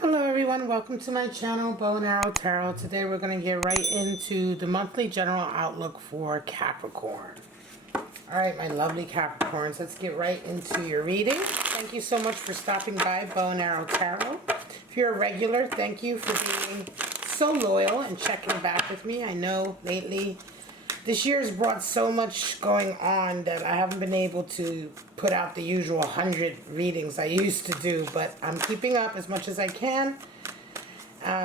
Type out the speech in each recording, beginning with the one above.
Hello everyone, welcome to my channel, Bow and Arrow Tarot. Today we're going to get right into the monthly general outlook for Capricorn. Alright, my lovely Capricorns, let's get right into your reading. Thank you so much for stopping by Bow and Arrow Tarot. If you're a regular, thank you for being so loyal and checking back with me. I know lately this year has brought so much going on that I haven't been able to put out the usual 100 readings I used to do, but I'm keeping up as much as I can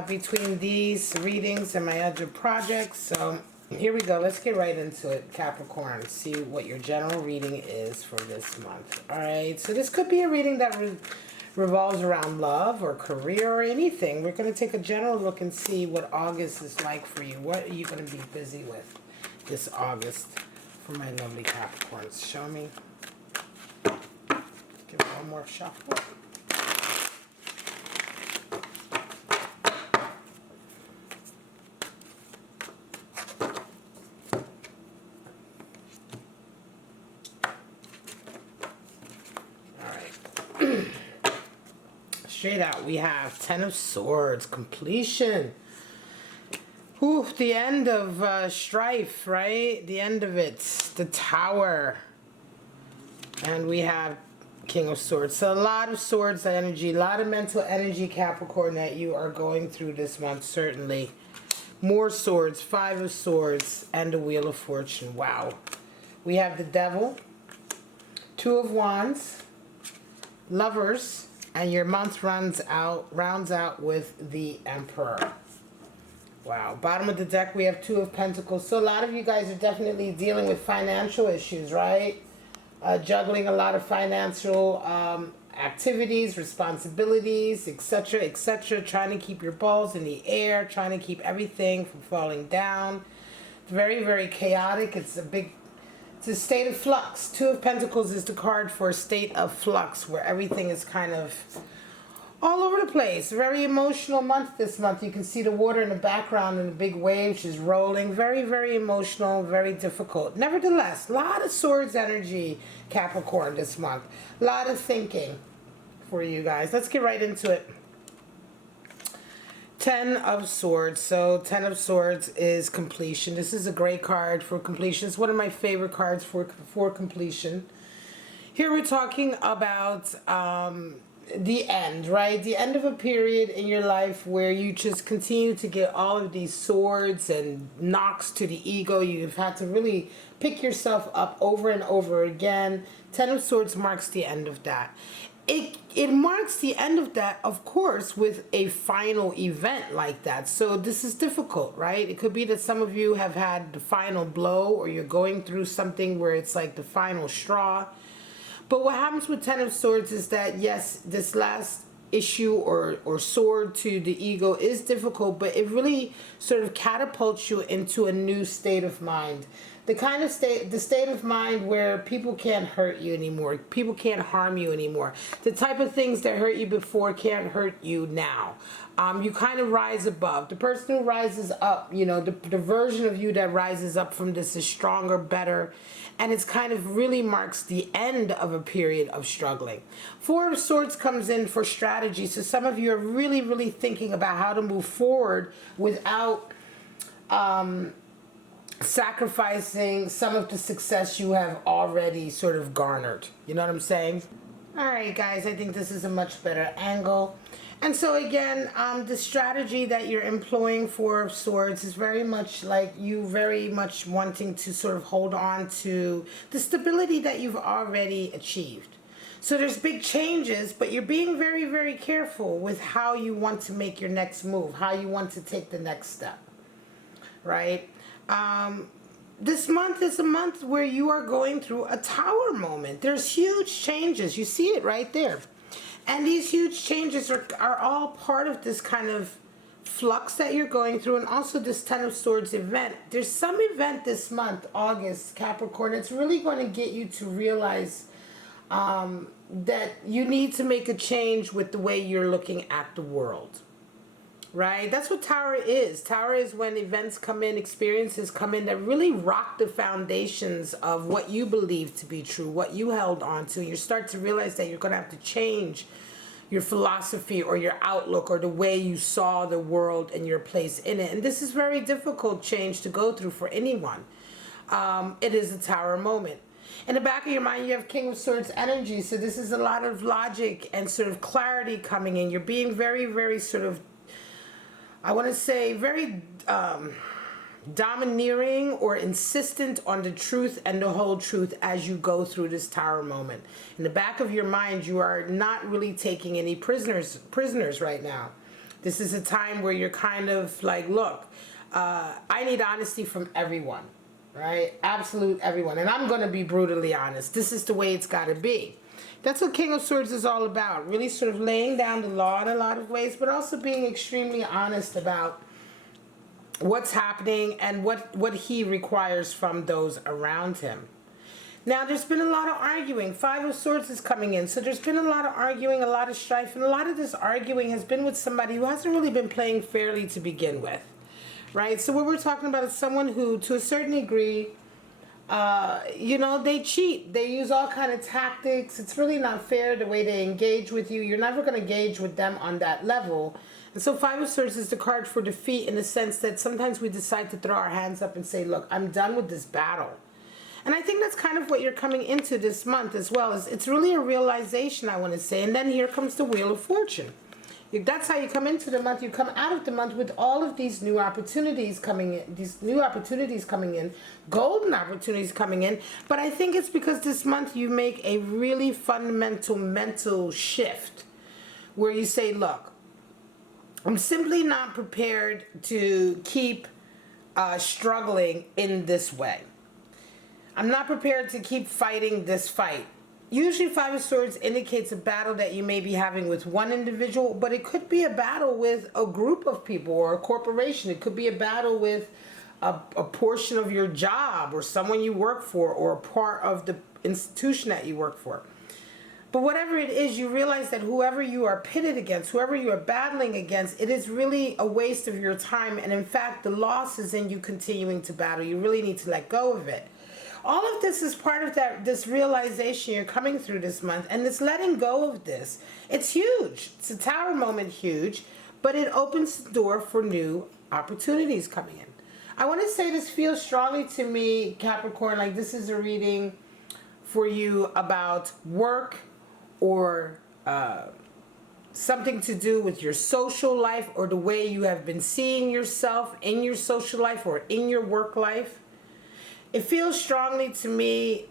between these readings and my other projects. So here we go. Let's get right into it, Capricorn. See what your general reading is for this month. All right. So this could be a reading that revolves around love or career or anything. We're going to take a general look and see what August is like for you. What are you going to be busy with this August for my lovely Capricorns? Show me. Give it one more shuffle. Alright. Straight out, we have Ten of Swords, completion. Ooh, the end of strife, right? The end of it. The Tower. And we have King of Swords. So a lot of swords energy, a lot of mental energy, Capricorn, that you are going through this month, certainly. More swords, Five of Swords, and the Wheel of Fortune. Wow. We have the Devil, Two of Wands, Lovers, and your month rounds out with the Emperor. Wow. Bottom of the deck, we have Two of Pentacles. So a lot of you guys are definitely dealing with financial issues, right? Juggling a lot of financial activities, responsibilities, etc., etc. Trying to keep your balls in the air, trying to keep everything from falling down. Very, very chaotic. It's a state of flux. Two of Pentacles is the card for a state of flux where everything is kind of all over the place. Very emotional month this month. You can see the water in the background and the big waves just rolling. Very, very emotional, very difficult. Nevertheless, a lot of swords energy, Capricorn, this month. A lot of thinking for you guys. Let's get right into it. Ten of Swords. So Ten of Swords is completion. This is a great card for completion. It's one of my favorite cards for completion. Here we're talking about the end, right? The end of a period in your life where you just continue to get all of these swords and knocks to the ego. You've had to really pick yourself up over and over again. Ten of Swords marks the end of that. It marks the end of that, of course, with a final event like that. So this is difficult, right? It could be that some of you have had the final blow, or you're going through something where it's like the final straw. But what happens with Ten of Swords is that, yes, this last issue or sword to the ego is difficult, but it really sort of catapults you into a new state of mind. The kind of the state of mind where people can't hurt you anymore. People can't harm you anymore. The type of things that hurt you before can't hurt you now. You kind of rise above. The person who rises up, you know, the version of you that rises up from this is stronger, better, and it's kind of really marks the end of a period of struggling. Four of Swords comes in for strategy. So some of you are really, really thinking about how to move forward without sacrificing some of the success you have already sort of garnered. You know what I'm saying? All right, guys, I think this is a much better angle. And so again, the strategy that you're employing for Swords is very much like you very much wanting to sort of hold on to the stability that you've already achieved. So there's big changes, but you're being very, very careful with how you want to make your next move, how you want to take the next step, right? This month is a month where you are going through a tower moment. There's huge changes. You see it right there. And these huge changes are all part of this kind of flux that you're going through, and also this Ten of Swords event. There's some event this month, August, Capricorn. It's really going to get you to realize that you need to make a change with the way you're looking at the world. Right? That's what Tower is. Tower is when events come in, experiences come in that really rock the foundations of what you believe to be true, what you held on to. You start to realize that you're going to have to change your philosophy or your outlook or the way you saw the world and your place in it. And this is very difficult change to go through for anyone. It is a Tower moment. In the back of your mind, you have King of Swords energy. So this is a lot of logic and sort of clarity coming in. You're being very, very sort of, I want to say, very domineering or insistent on the truth and the whole truth as you go through this Tower moment. In the back of your mind, you are not really taking any prisoners right now. This is a time where you're kind of like, look, I need honesty from everyone, right? Absolute everyone. And I'm going to be brutally honest. This is the way it's got to be. That's what King of Swords is all about. Really sort of laying down the law in a lot of ways, but also being extremely honest about what's happening and what he requires from those around him. Now, there's been a lot of arguing. Five of Swords is coming in. So there's been a lot of arguing, a lot of strife, and a lot of this arguing has been with somebody who hasn't really been playing fairly to begin with, right? So what we're talking about is someone who, to a certain degree, you know, they cheat. They use all kind of tactics. It's really not fair the way they engage with you. You're never going to engage with them on that level. And so Five of Swords is the card for defeat in the sense that sometimes we decide to throw our hands up and say, look, I'm done with this battle. And I think that's kind of what you're coming into this month as well. It's really a realization, I want to say. And then here comes the Wheel of Fortune. That's how you come into the month. You come out of the month with all of these new opportunities coming in, golden opportunities coming in. But I think it's because this month you make a really fundamental mental shift where you say, look, I'm simply not prepared to keep struggling in this way. I'm not prepared to keep fighting this fight. Usually Five of Swords indicates a battle that you may be having with one individual, but it could be a battle with a group of people or a corporation. It could be a battle with a portion of your job or someone you work for or a part of the institution that you work for. But whatever it is, you realize that whoever you are pitted against, whoever you are battling against, it is really a waste of your time. And in fact, the loss is in you continuing to battle. You really need to let go of it. All of this is part of this realization you're coming through this month. And this letting go of this, it's huge. It's a Tower moment, huge. But it opens the door for new opportunities coming in. I want to say this feels strongly to me, Capricorn, like this is a reading for you about work, or something to do with your social life or the way you have been seeing yourself in your social life or in your work life. It feels strongly to me,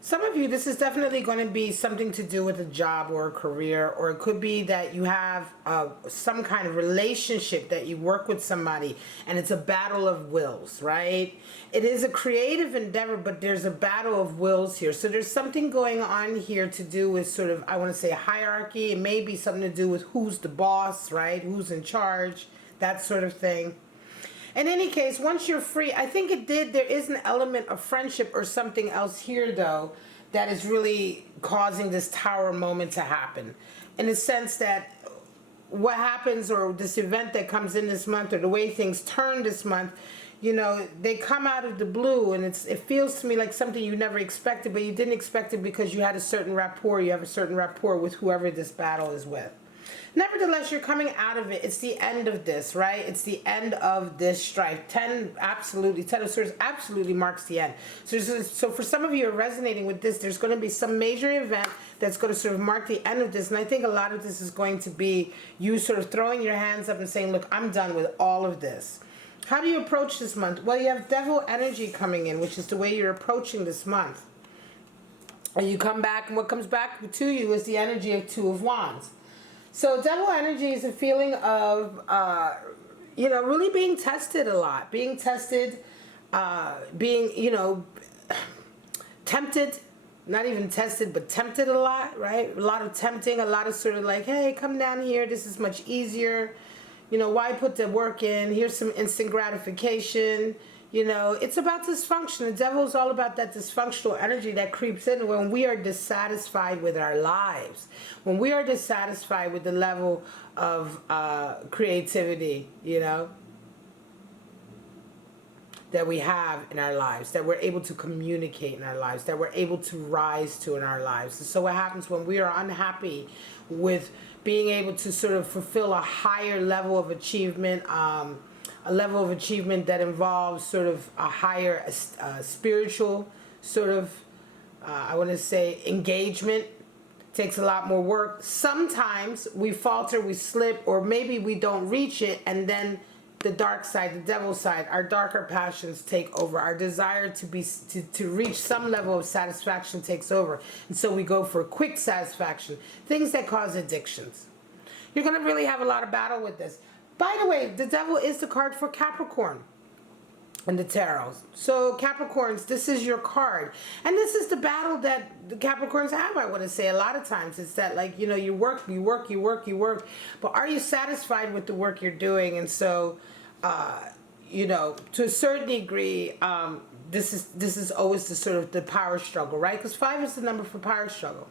some of you, this is definitely going to be something to do with a job or a career, or it could be that you have some kind of relationship that you work with somebody and it's a battle of wills, right? It is a creative endeavor, but there's a battle of wills here. So there's something going on here to do with sort of, I want to say, hierarchy. It may be something to do with who's the boss, right? Who's in charge, that sort of thing. In any case, once you're free, I think there is an element of friendship or something else here, though, that is really causing this Tower moment to happen. In the sense that what happens, or this event that comes in this month, or the way things turn this month, you know, they come out of the blue, and it feels to me like something you never expected, but you didn't expect it because you had a certain rapport. You have a certain rapport with whoever this battle is with. Nevertheless, you're coming out of it. It's the end of this, right? It's the end of this strife. 10 of Swords absolutely marks the end. So for some of you who are resonating with this, there's going to be some major event that's going to sort of mark the end of this. And I think a lot of this is going to be you sort of throwing your hands up and saying, look, I'm done with all of this. How do you approach this month? Well, you have Devil energy coming in, which is the way you're approaching this month. And you come back, and what comes back to you is the energy of Two of Wands. So Devil energy is a feeling of, you know, really being tested a lot. Being tested, being, you know, tempted. Not even tested, but tempted a lot, right? A lot of tempting, a lot of sort of like, hey, come down here. This is much easier. You know, why put the work in? Here's some instant gratification. You know, it's about dysfunction. The devil is all about that dysfunctional energy that creeps in when we are dissatisfied with our lives. When we are dissatisfied with the level of creativity, you know. that we have in our lives, that we're able to communicate in our lives, that we're able to rise to in our lives. And so what happens when we are unhappy with being able to sort of fulfill a higher level of achievement, a level of achievement that involves sort of a higher spiritual sort of, I want to say, engagement, takes a lot more work. Sometimes we falter, we slip, or maybe we don't reach it, and then the dark side, the devil side, our darker passions take over. Our desire to reach some level of satisfaction takes over. And so we go for quick satisfaction, things that cause addictions. You're going to really have a lot of battle with this. By the way, the devil is the card for Capricorn in the tarot. So Capricorns, this is your card. And this is the battle that the Capricorns have, I want to say. A lot of times it's that, like, you know, you work, but are you satisfied with the work you're doing? And so, you know, to a certain degree, this is always the sort of the power struggle, right? Because 5 is the number for power struggle.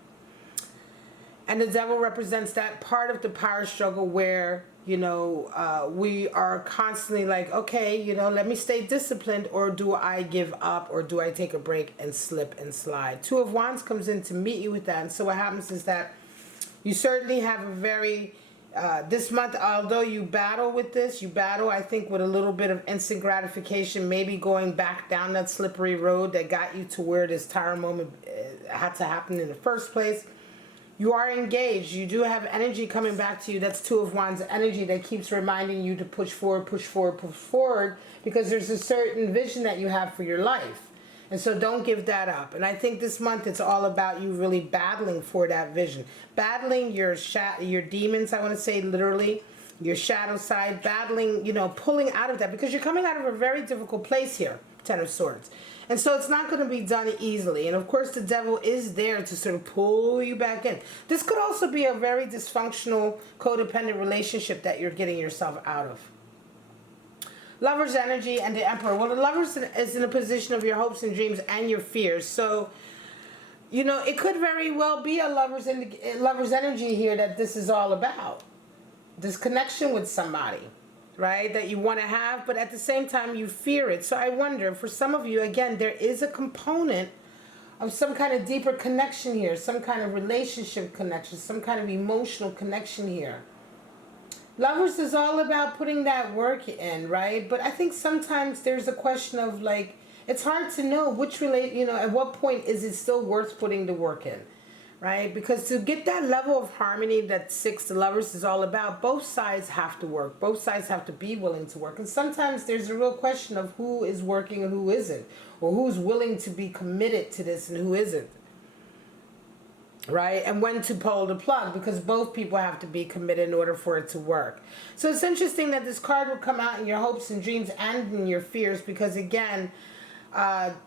And the devil represents that part of the power struggle where, you know, we are constantly like, okay, you know, let me stay disciplined, or do I give up, or do I take a break and slip and slide? 2 of Wands comes in to meet you with that. And so what happens is that you certainly have a very, this month, although you battle with this, you battle, I think, with a little bit of instant gratification, maybe going back down that slippery road that got you to where this tower moment had to happen in the first place. You are engaged. You do have energy coming back to you. That's 2 of Wands energy that keeps reminding you to push forward, push forward, push forward, because there's a certain vision that you have for your life. And so don't give that up. And I think this month it's all about you really battling for that vision. Battling your demons, I want to say, literally, your shadow side, battling, you know, pulling out of that, because you're coming out of a very difficult place here, 10 of Swords. And so it's not going to be done easily. And of course, the devil is there to sort of pull you back in. This could also be a very dysfunctional, codependent relationship that you're getting yourself out of. Lover's energy and the Emperor. Well, the Lover's is in a position of your hopes and dreams and your fears. So, you know, it could very well be a lover's energy here that this is all about. This connection with somebody, right, that you want to have, but at the same time you fear it. So I wonder, for some of you, again, there is a component of some kind of deeper connection here, some kind of relationship connection, some kind of emotional connection here. Lovers is all about putting that work in, right? But I think sometimes there's a question of, like, it's hard to know which you know, at what point is it still worth putting the work in, right? Because to get that level of harmony that 6, the Lovers, is all about, both sides have to work. Both sides have to be willing to work. And sometimes there's a real question of who is working and who isn't, or who's willing to be committed to this and who isn't, right? And when to pull the plug, because both people have to be committed in order for it to work. So it's interesting that this card will come out in your hopes and dreams and in your fears, because again,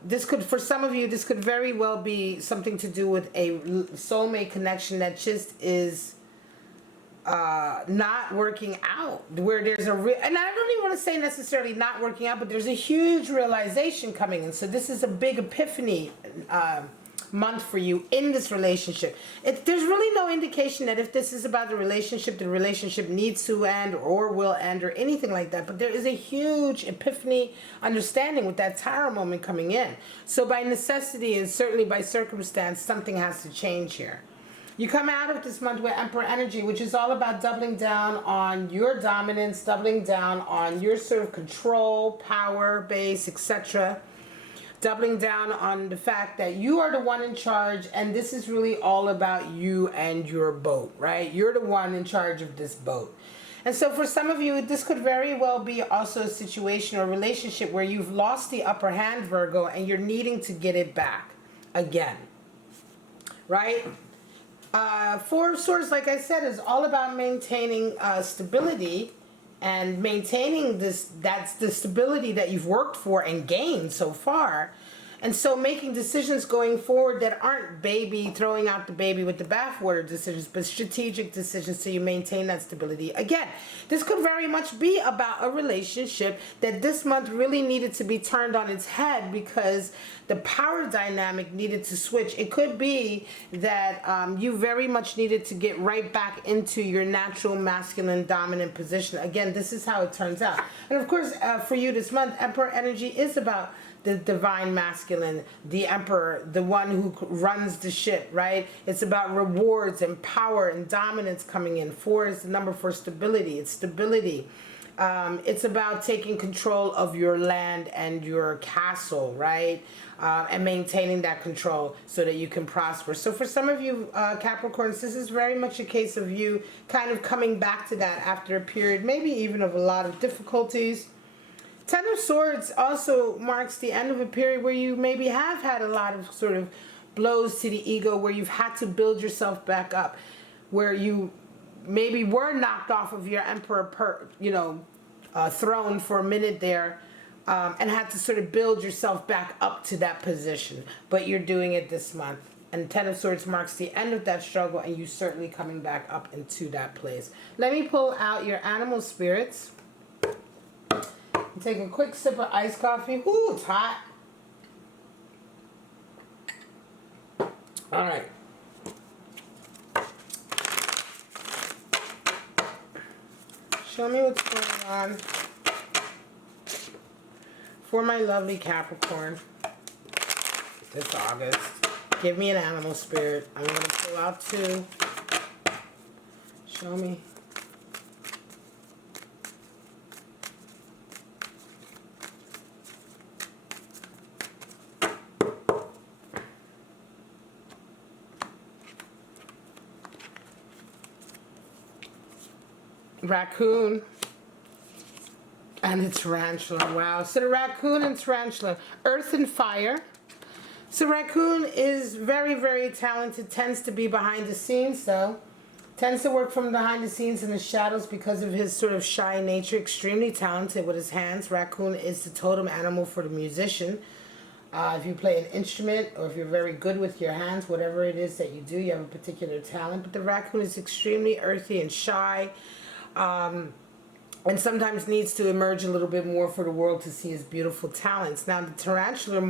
this could, for some of you, this could very well be something to do with a soulmate connection that just is not working out, where there's a real, and I don't even want to say necessarily not working out, but there's a huge realization coming in. So this is a big epiphany month for you in this relationship. There's really no indication that if this is about the relationship needs to end or will end or anything like that. But there is a huge epiphany understanding with that tower moment coming in. So by necessity and certainly by circumstance, something has to change here. You come out of this month with Emperor energy, which is all about doubling down on your dominance, doubling down on your sort of control, power base, etc. Doubling down on the fact that you are the one in charge, and this is really all about you and your boat, right? You're the one in charge of this boat. And so for some of you, this could very well be also a situation or relationship where you've lost the upper hand, Virgo, and you're needing to get it back again, right? 4 of Swords, like I said, is all about maintaining stability and maintaining that's the stability that you've worked for and gained so far. And so making decisions going forward that aren't throwing out the baby with the bathwater decisions, but strategic decisions so you maintain that stability. Again, this could very much be about a relationship that this month really needed to be turned on its head because the power dynamic needed to switch. It could be that you very much needed to get right back into your natural masculine dominant position. Again, this is how it turns out. And of course, for you this month, Emperor energy is about the divine masculine, the emperor, the one who runs the ship, right? It's about rewards and power and dominance coming in. 4 is the number for stability. It's stability. It's about taking control of your land and your castle, right? And maintaining that control so that you can prosper. So for some of you Capricorns, this is very much a case of you kind of coming back to that after a period, maybe even of a lot of difficulties. 10 of Swords also marks the end of a period where you maybe have had a lot of sort of blows to the ego, where you've had to build yourself back up, where you maybe were knocked off of your emperor throne for a minute there, and had to sort of build yourself back up to that position. But you're doing it this month. And 10 of Swords marks the end of that struggle, and you certainly coming back up into that place. Let me pull out your animal spirits. Take a quick sip of iced coffee. Ooh, it's hot. All right. Show me what's going on for my lovely Capricorn this August. Give me an animal spirit. I'm going to pull out 2. Show me. Raccoon and a tarantula. Wow. So the raccoon and tarantula, earth and fire. So raccoon is very, very talented, tends to be behind the scenes though. Tends to work from behind the scenes in the shadows because of his sort of shy nature. Extremely talented with his hands. Raccoon is the totem animal for the musician. If you play an instrument or if you're very good with your hands, whatever it is that you do, you have a particular talent. But the raccoon is extremely earthy and shy. And sometimes needs to emerge a little bit more for the world to see his beautiful talents. Now, the tarantula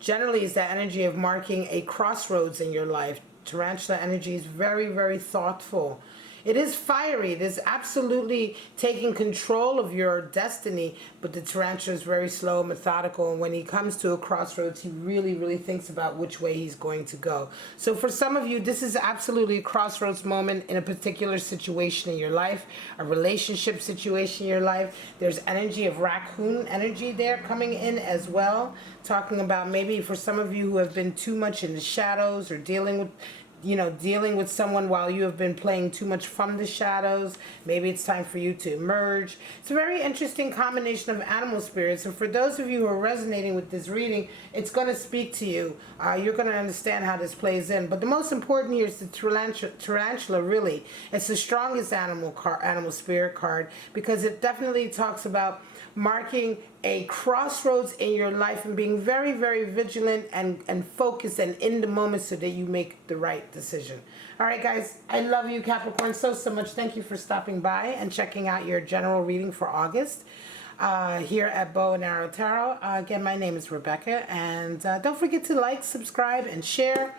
generally is that energy of marking a crossroads in your life. Tarantula energy is very, very thoughtful. It is fiery. It is absolutely taking control of your destiny, but the tarantula is very slow, methodical, and when he comes to a crossroads, he really, really thinks about which way he's going to go. So for some of you, this is absolutely a crossroads moment in a particular situation in your life, a relationship situation in your life. There's energy of raccoon energy there coming in as well, talking about maybe for some of you who have been too much in the shadows or dealing with someone while you have been playing too much from the shadows. Maybe it's time for you to emerge. It's a very interesting combination of animal spirits. And for those of you who are resonating with this reading, it's going to speak to you. You're going to understand how this plays in. But the most important here is the tarantula, really. It's the strongest animal spirit card because it definitely talks about marking a crossroads in your life and being very, very vigilant and focused and in the moment so that you make the right decision. All right, guys, I love you, Capricorn, so much. Thank you for stopping by and checking out your general reading for August here at Bow and Arrow Tarot. Again, my name is Rebecca, and don't forget to like, subscribe, and share.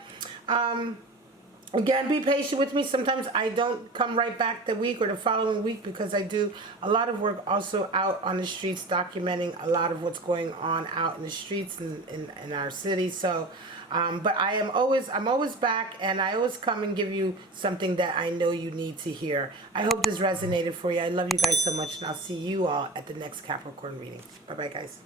Again, be patient with me. Sometimes I don't come right back the week or the following week because I do a lot of work also out on the streets, documenting a lot of what's going on out in the streets in our city. So, but I'm always back, and I always come and give you something that I know you need to hear. I hope this resonated for you. I love you guys so much, and I'll see you all at the next Capricorn reading. Bye-bye, guys.